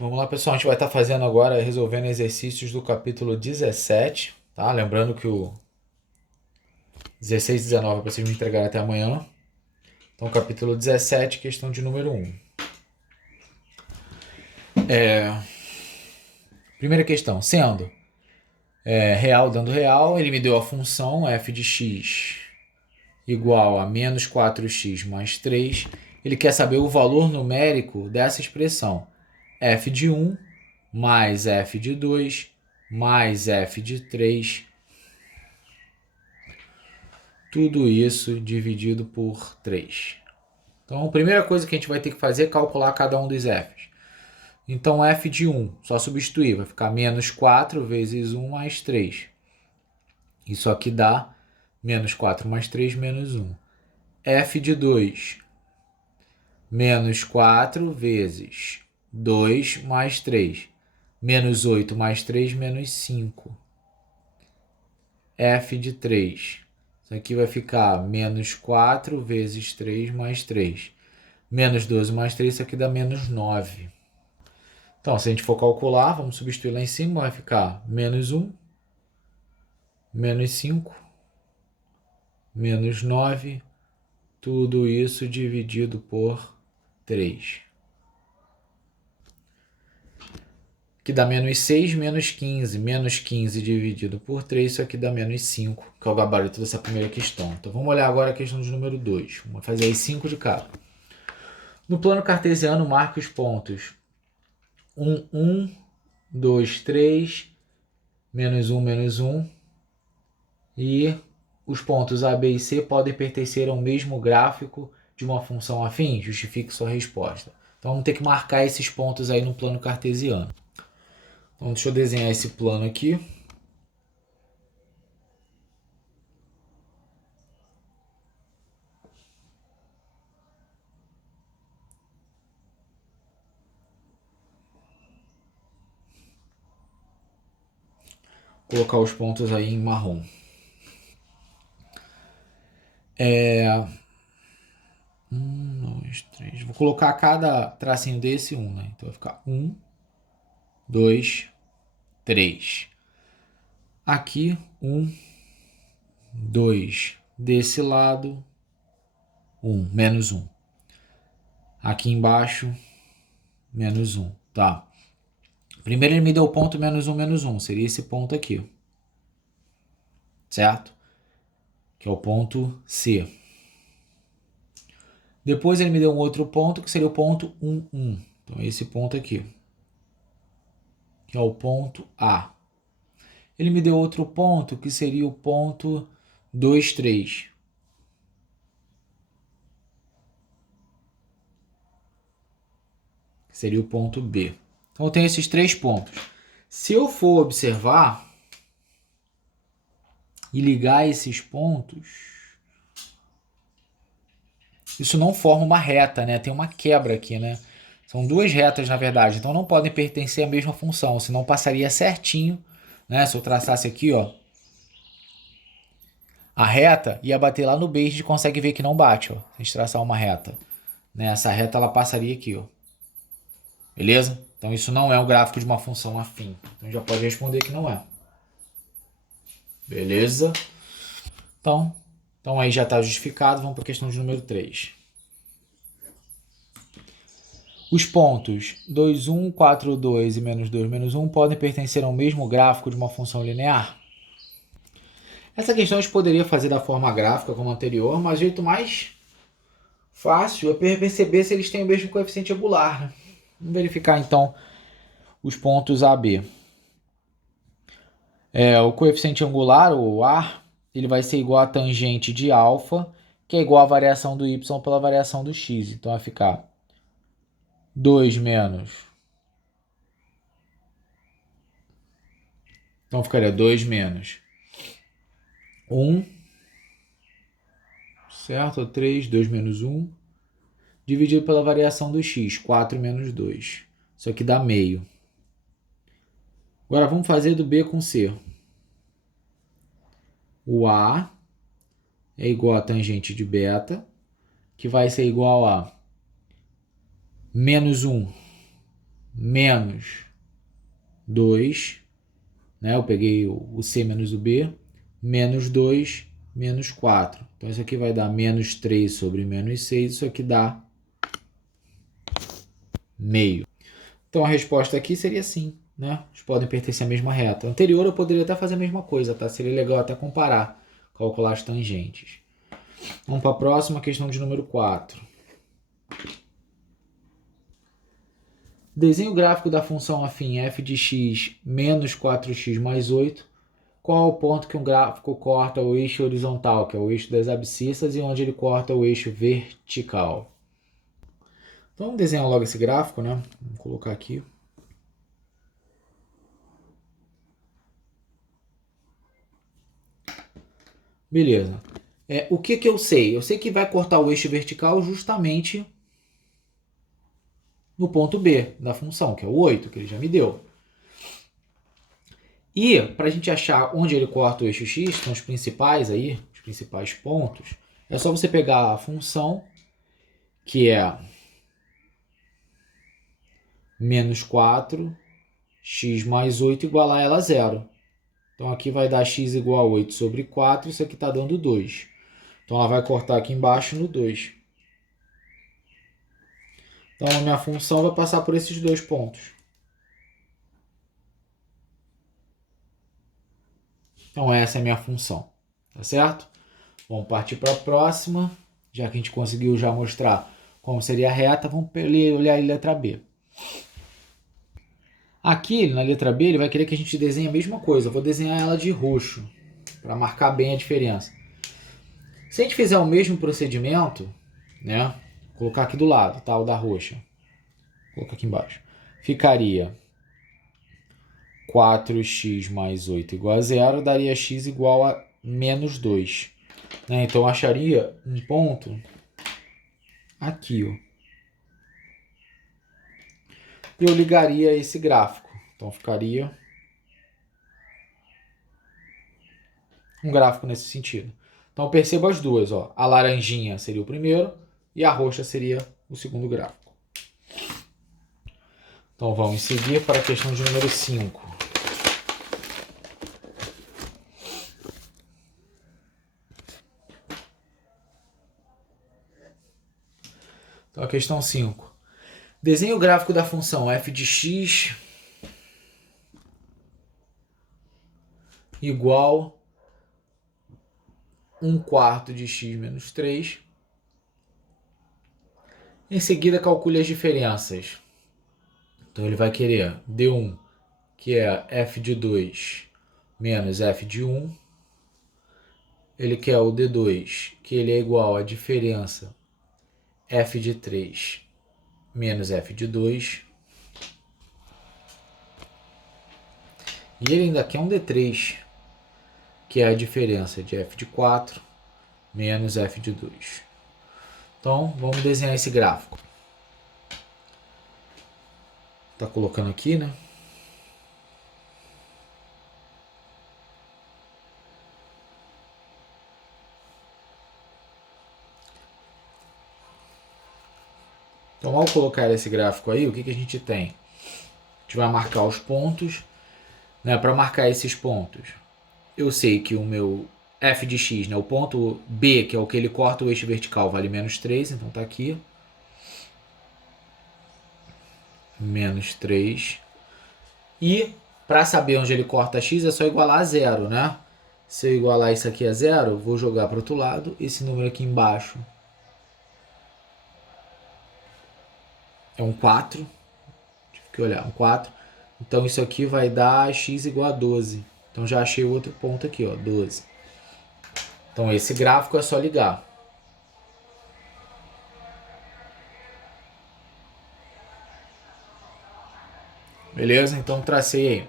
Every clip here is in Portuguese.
Vamos lá, pessoal. A gente vai estar fazendo agora, resolvendo exercícios do capítulo 17, tá? Lembrando que o 16 e 19 é para vocês me entregarem até amanhã. Então, capítulo 17, questão de número 1. Primeira questão. Sendo real dando real, ele me deu a função f de x igual a menos 4x mais 3. Ele quer saber o valor numérico dessa expressão. F de 1 mais f de 2 mais f de 3. Tudo isso dividido por 3. Então, a primeira coisa que a gente vai ter que fazer é calcular cada um dos f's. Então, f de 1, só substituir, vai ficar menos 4 vezes 1 mais 3. Isso aqui dá menos 4 mais 3, menos 1. F de 2, menos 4 vezes 2 mais 3. Menos 8 mais 3, menos 5. F de 3. Isso aqui vai ficar menos 4 vezes 3 mais 3. Menos 12 mais 3, isso aqui dá menos 9. Então, se a gente for calcular, vamos substituir lá em cima, vai ficar menos 1, menos 5, menos 9, tudo isso dividido por 3. Que dá menos 6, menos 15. Menos 15 dividido por 3, isso aqui dá menos 5, que é o gabarito dessa primeira questão. Então, vamos olhar agora a questão de número 2. Vamos fazer aí 5 de cada. No plano cartesiano, marque os pontos 1, 2, 3, menos 1, menos 1. E os pontos A, B e C podem pertencer ao mesmo gráfico de uma função afim? Justifique sua resposta. Então, vamos ter que marcar esses pontos aí no plano cartesiano. Então, deixa eu desenhar esse plano aqui. Vou colocar os pontos aí em marrom. Dois, três. Vou colocar cada tracinho desse né? Então vai ficar 1, 2, 3. Aqui, 1, 2. Desse lado, 1, menos 1. Aqui embaixo, menos 1. Tá. Primeiro ele me deu o ponto menos 1, menos 1. Seria esse ponto aqui. Certo? Que é o ponto C. Depois ele me deu um outro ponto, que seria o ponto 1, 1. Então, esse ponto aqui. Que é o ponto A. Ele me deu outro ponto, que seria o ponto 2, 3. Que seria o ponto B. Então, eu tenho esses 3 pontos. Se eu for observar e ligar esses pontos, isso não forma uma reta, né? Tem uma quebra aqui, né? São duas retas, na verdade. Então, não podem pertencer à mesma função, senão passaria certinho, né? Se eu traçasse aqui, ó, a reta ia bater lá no B, a gente consegue ver que não bate, ó. Se a gente traçar uma reta, né? Essa reta, ela passaria aqui, ó. Beleza? Então, isso não é o gráfico de uma função afim. Então, já pode responder que não é. Beleza? Então aí já está justificado. Vamos para a questão de número 3. Os pontos 2, 1, 4, 2 e menos 2, menos 1 podem pertencer ao mesmo gráfico de uma função linear? Essa questão a gente poderia fazer da forma gráfica como anterior, mas o jeito mais fácil é perceber se eles têm o mesmo coeficiente angular. Né? Vamos verificar então os pontos A, B. O coeficiente angular, o A, ele vai ser igual a tangente de alfa, que é igual a variação do y pela variação do x. Então vai ficar 2 menos. Então ficaria 2 menos 1, certo? 3, 2 menos 1, dividido pela variação do x, 4 menos 2. Isso aqui dá meio. Agora vamos fazer do B com C. O A é igual a tangente de beta, que vai ser igual a menos 1 menos 2, né? Eu peguei o C menos o B, menos 2, menos 4. Então, isso aqui vai dar menos 3 sobre menos 6, isso aqui dá meio. Então, a resposta aqui seria sim, né? Eles podem pertencer à mesma reta. Anterior, eu poderia até fazer a mesma coisa, tá? Seria legal até comparar, calcular as tangentes. Vamos para a próxima, questão de número 4. Desenhe o gráfico da função afim f de x menos 4x mais 8. Qual é o ponto que um gráfico corta o eixo horizontal, que é o eixo das abscissas, e onde ele corta o eixo vertical? Então, vamos desenhar logo esse gráfico, né? Vamos colocar aqui. Beleza. O que eu sei? Eu sei que vai cortar o eixo vertical justamente no ponto B da função, que é o 8, que ele já me deu. E, para a gente achar onde ele corta o eixo x, que são os principais aí, os principais pontos, é só você pegar a função, que é menos 4, x mais 8, igualar ela a zero. Então, aqui vai dar x igual a 8 sobre 4, isso aqui está dando 2. Então, ela vai cortar aqui embaixo no 2. Então, a minha função vai passar por esses dois pontos. Então, essa é a minha função. Tá certo? Vamos partir para a próxima. Já que a gente conseguiu já mostrar como seria a reta, vamos olhar a letra B. Aqui, na letra B, ele vai querer que a gente desenhe a mesma coisa. Eu vou desenhar ela de roxo, para marcar bem a diferença. Se a gente fizer o mesmo procedimento, né? Vou colocar aqui do lado, tá? O da roxa. Vou colocar aqui embaixo. Ficaria 4x mais 8 igual a 0, daria x igual a menos 2. Né? Então, eu acharia um ponto aqui, ó. E eu ligaria esse gráfico. Então, ficaria um gráfico nesse sentido. Então, perceba as duas. Ó. A laranjinha seria o primeiro e a roxa seria o segundo gráfico. Então, vamos seguir para a questão de número 5. Então, a questão 5. Desenhe o gráfico da função f de x igual 1/4 de x menos 3. Em seguida, calcule as diferenças. Então, ele vai querer D1, que é f de 2 menos f de 1. Ele quer o D2, que ele é igual à diferença f de 3 menos f de 2. E ele ainda quer um D3, que é a diferença de f de 4 menos f de 2. Então, vamos desenhar esse gráfico. Tá colocando aqui, né? Então, ao colocar esse gráfico aí, o que a gente tem? A gente vai marcar os pontos. Né? Para marcar esses pontos, eu sei que o meu f de x, né? O ponto B, que é o que ele corta o eixo vertical, vale menos 3. Então, tá aqui. Menos 3. E, para saber onde ele corta x, é só igualar a zero, né? Se eu igualar isso aqui a zero, vou jogar para o outro lado. Esse número aqui embaixo é um 4. Tive que olhar, um 4. Então, isso aqui vai dar x igual a 12. Então, já achei o outro ponto aqui, ó, 12. Então, esse gráfico é só ligar. Beleza? Então, tracei aí.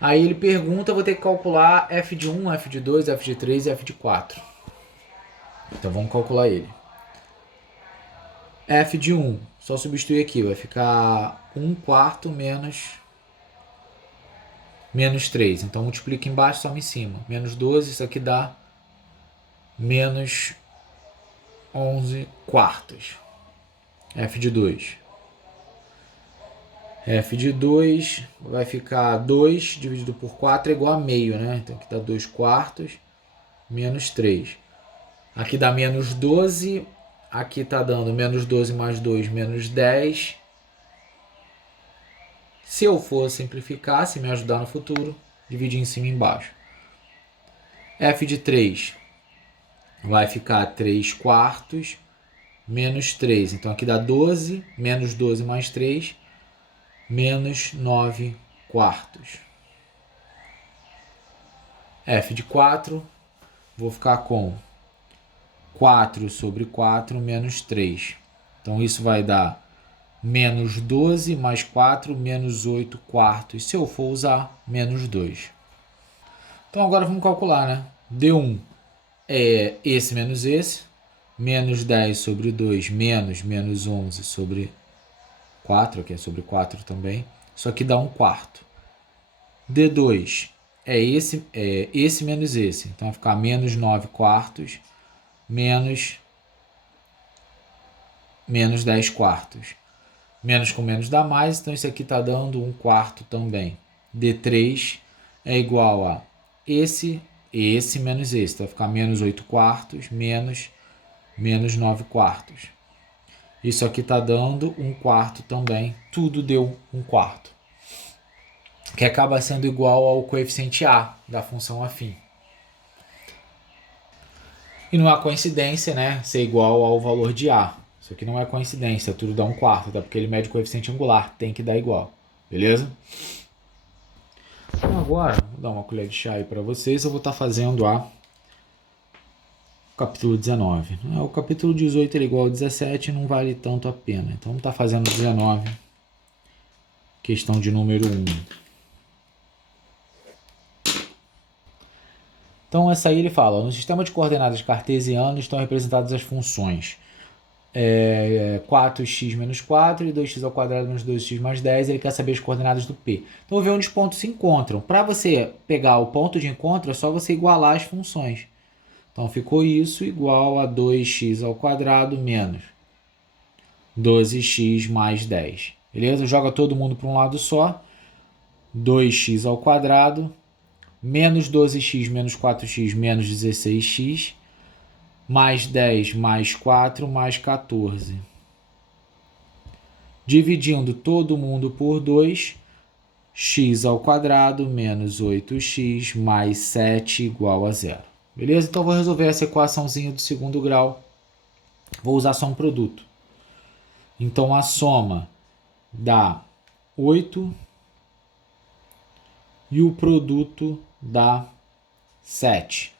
Aí ele pergunta, vou ter que calcular f de 1, f de 2, f de 3 e f de 4. Então, vamos calcular ele. F de 1, só substituir aqui, vai ficar 1/4 menos 3. Então, multiplica embaixo, soma em cima. Menos 12, isso aqui dá menos 11 quartos. F de 2. f de 2 vai ficar 2 dividido por 4 é igual a meio, né? Então aqui dá 2 quartos menos 3. Aqui dá menos 12. Aqui está dando menos 12 mais 2, menos 10. Se eu for simplificar, se me ajudar no futuro, dividir em cima e embaixo. f de 3 vai ficar 3 quartos menos 3. Então aqui dá 12, menos 12 mais 3, menos 9 quartos. f de 4, vou ficar com 4 sobre 4 menos 3. Então isso vai dar menos 12 mais 4, menos 8 quartos. Se eu for usar, menos 2. Então agora vamos calcular, né? D1 é esse menos esse. Menos 10 sobre 2 menos 11 sobre 4, que é sobre 4 também. Isso aqui dá 1 quarto. D2 é esse menos esse. Então vai ficar menos 9 quartos menos 10 quartos. Menos com menos dá mais, então isso aqui está dando 1 quarto também. D3 é igual a esse menos esse. Então vai ficar menos 8 quartos menos 9 quartos. Isso aqui está dando 1 quarto também. Tudo deu 1 quarto. Que acaba sendo igual ao coeficiente A da função afim. E não há coincidência, né, ser igual ao valor de A. Isso aqui não é coincidência, tudo dá 1 quarto, tá? Porque ele mede o coeficiente angular, tem que dar igual. Beleza? Então agora, vou dar uma colher de chá aí para vocês. Eu vou estar fazendo o capítulo 19. O capítulo 18 é igual ao 17 e não vale tanto a pena. Então vamos estar fazendo 19, questão de número 1. Então essa aí ele fala, no sistema de coordenadas cartesiano estão representadas as funções 4x menos 4 e 2x ao quadrado menos 2x mais 10. Ele quer saber as coordenadas do P. Então vou ver onde os pontos se encontram. Para você pegar o ponto de encontro é só você igualar as funções. Então ficou isso igual a 2x ao quadrado menos 12x mais 10. Beleza? Joga todo mundo para um lado só. 2x ao quadrado menos 12x menos 4x menos 16x mais 10 mais 4 mais 14. Dividindo todo mundo por 2, x ao quadrado menos 8x mais 7 igual a 0. Beleza? Então vou resolver essa equaçãozinha do segundo grau. Vou usar só um produto. Então a soma dá 8 e o produto dá 7.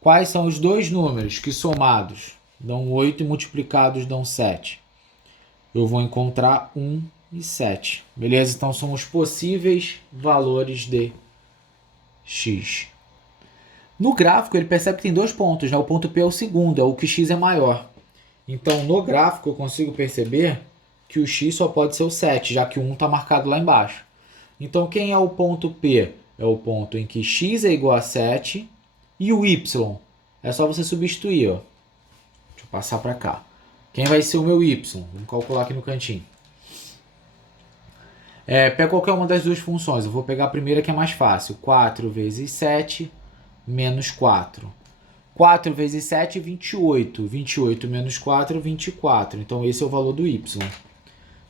Quais são os dois números que somados dão 8 e multiplicados dão 7? Eu vou encontrar 1 e 7. Beleza? Então são os possíveis valores de x. No gráfico ele percebe que tem dois pontos, né? O ponto P é o segundo, é o que x é maior. Então no gráfico eu consigo perceber que o x só pode ser o 7, já que o 1 está marcado lá embaixo. Então quem é o ponto P? É o ponto em que x é igual a 7 e o y. É só você substituir. Ó. Deixa eu passar para cá. Quem vai ser o meu y? Vamos calcular aqui no cantinho. Pega qualquer uma das duas funções. Eu vou pegar a primeira que é mais fácil. 4 vezes 7 menos 4. 4 vezes 7, 28. 28 menos 4, 24. Então esse é o valor do y.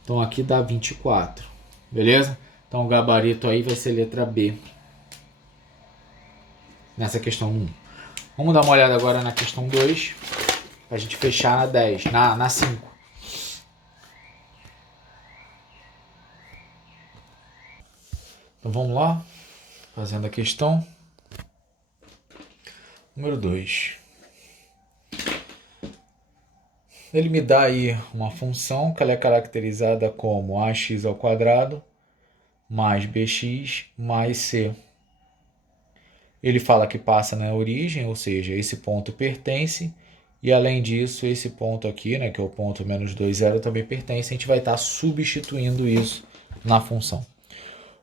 Então aqui dá 24. Beleza? Então o gabarito aí vai ser letra B. Nessa questão 1. Vamos dar uma olhada agora na questão 2. Para a gente fechar na 10. Na 5. Então vamos lá. Fazendo a questão. Número 2. Ele me dá aí uma função que ela é caracterizada como ax ao quadrado mais bx mais c. Ele fala que passa na origem, ou seja, esse ponto pertence, e além disso, esse ponto aqui, né, que é o ponto menos 2, 0, também pertence. A gente vai estar substituindo isso na função.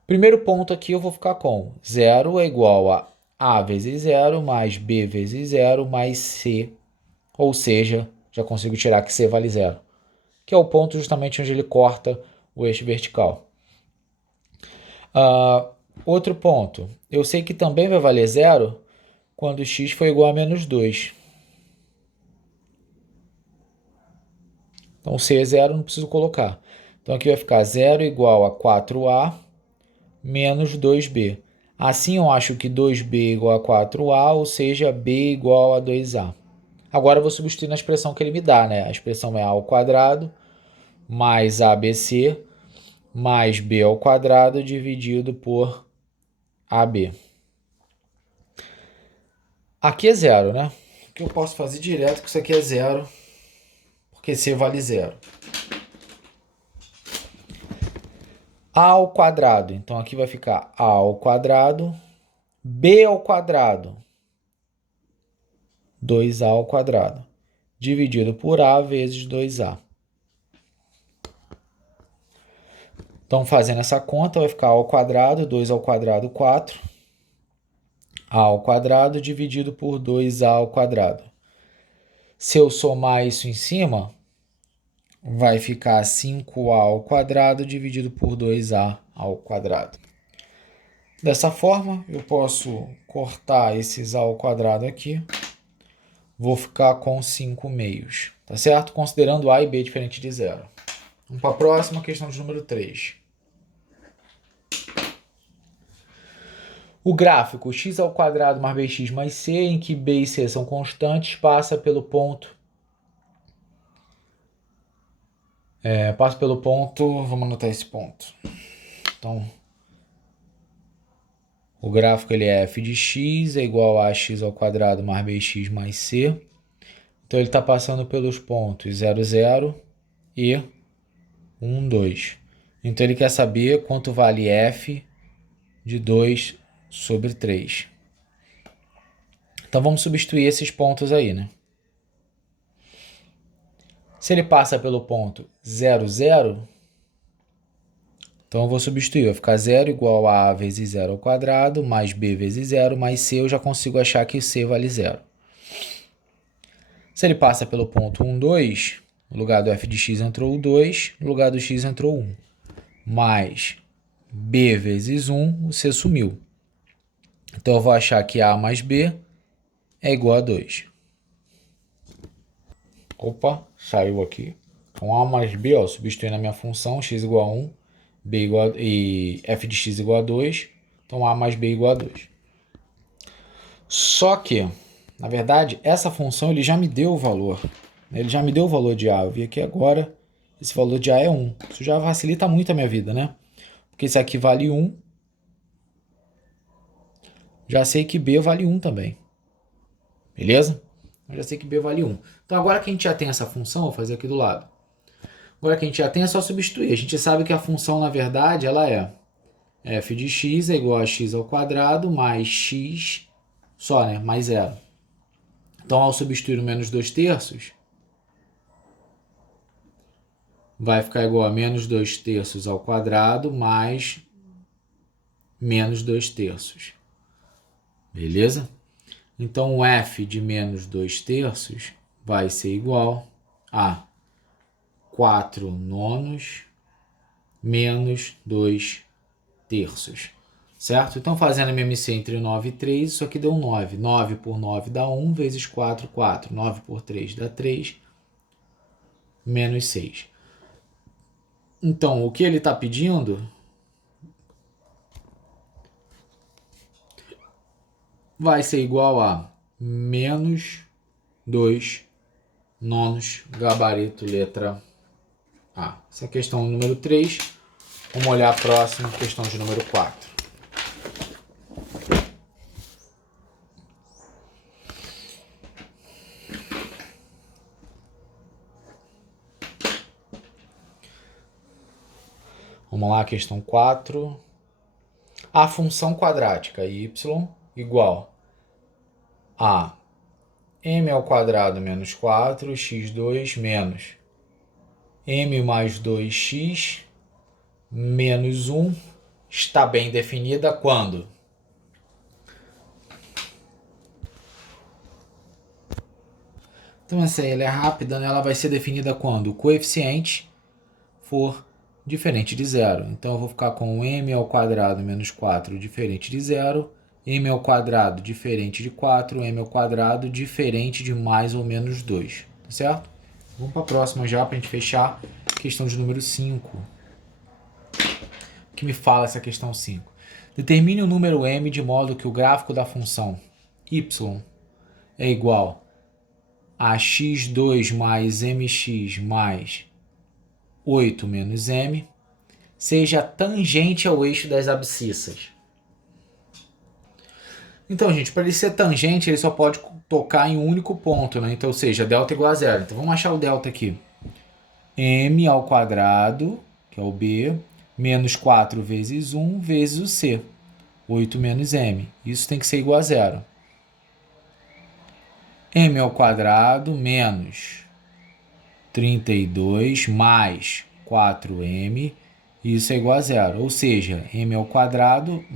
Primeiro ponto aqui eu vou ficar com 0 é igual a vezes 0 mais b vezes 0 mais c, ou seja, já consigo tirar que c vale 0, que é o ponto justamente onde ele corta o eixo vertical. Outro ponto. Eu sei que também vai valer zero quando x for igual a menos 2. Então, C é zero, não preciso colocar. Então, aqui vai ficar 0 igual a 4a menos 2b. Assim, eu acho que 2b é igual a 4a, ou seja, b igual a 2a. Agora, eu vou substituir na expressão que ele me dá, né? A expressão é a ao quadrado mais abc mais b ao quadrado dividido por ab. Aqui é zero, né? O que eu posso fazer direto que isso aqui é zero, porque c vale zero. A ao quadrado, então aqui vai ficar a ao quadrado, b ao quadrado, 2a ao quadrado, dividido por a vezes 2a. Então, fazendo essa conta, vai ficar a ao quadrado, 2 ao quadrado, 4, a ao quadrado dividido por 2a ao quadrado. Se eu somar isso em cima, vai ficar 5a ao quadrado dividido por 2a ao quadrado. Dessa forma, eu posso cortar esses a ao quadrado aqui. Vou ficar com 5 meios, tá certo? Considerando a e b diferente de zero. Vamos para a próxima, questão de número 3. O gráfico x ao quadrado mais bx mais c, em que b e c são constantes, passa pelo ponto... Vamos anotar esse ponto. Então, o gráfico ele é f de x é igual a x ao quadrado mais bx mais c. Então, ele está passando pelos pontos 0, 0 e 1, 2. Então, ele quer saber quanto vale f de 2 sobre 3. Então, vamos substituir esses pontos aí, né? Se ele passa pelo ponto 0, 0, então eu vou substituir. Vai ficar 0 igual a vezes 0 ao quadrado, mais b vezes 0, mais c, eu já consigo achar que c vale 0. Se ele passa pelo ponto 1, 2, no lugar do f de x entrou o 2, no lugar do x entrou 1. Mais b vezes 1, o c sumiu. Então eu vou achar que a mais b é igual a 2. Opa, saiu aqui. Então a mais b, ó, substituindo a minha função, x igual a 1, b igual e f de x igual a 2. Então a mais b igual a 2. Só que, na verdade, essa função ele já me deu o valor. Ele já me deu o valor de a. Eu vi aqui agora, esse valor de a é 1. Isso já facilita muito a minha vida, né? Porque isso aqui vale 1. Já sei que b vale 1 também. Beleza? Eu já sei que b vale 1. Então agora que a gente já tem essa função, vou fazer aqui do lado. Agora que a gente já tem, é só substituir. A gente sabe que a função, na verdade, ela é f de x é igual a x ao quadrado mais x só, né? Mais 0. Então, ao substituir o menos 2 terços, vai ficar igual a menos 2 terços ao quadrado mais menos 2 terços. Beleza? Então, o f de menos 2 terços vai ser igual a 4 nonos menos 2 terços. Certo? Então, fazendo a MMC entre 9 e 3, isso aqui deu 9. 9 por 9 dá 1, vezes 4, 4. 9 por 3 dá 3, menos 6. Então, o que ele está pedindo vai ser igual a menos 2 nonos, gabarito, letra A. Essa é a questão número 3. Vamos olhar a próxima, questão de número 4. Vamos lá, questão 4. A função quadrática y igual a m ao quadrado menos 4, x2 menos m mais 2x menos 1 está bem definida quando? Então essa aí ela é rápida, né? Ela vai ser definida quando o coeficiente for diferente de zero. Então, eu vou ficar com m ao quadrado menos 4 diferente de zero, m ao quadrado diferente de 4, m ao quadrado diferente de mais ou menos 2. Tá certo? Vamos para a próxima já, para a gente fechar. Questão de número 5. O que me fala essa questão 5? Determine o número m de modo que o gráfico da função y é igual a x2 mais mx mais 8 menos m seja tangente ao eixo das abscissas. Então, gente, para ele ser tangente, ele só pode tocar em um único ponto, né? Então, ou seja, delta igual a zero. Então, vamos achar o delta aqui. M ao quadrado, que é o B, menos 4 vezes 1 vezes o C. 8 menos M. Isso tem que ser igual a zero. M ao quadrado menos 32 mais 4m, isso é igual a zero. Ou seja, m ao quadrado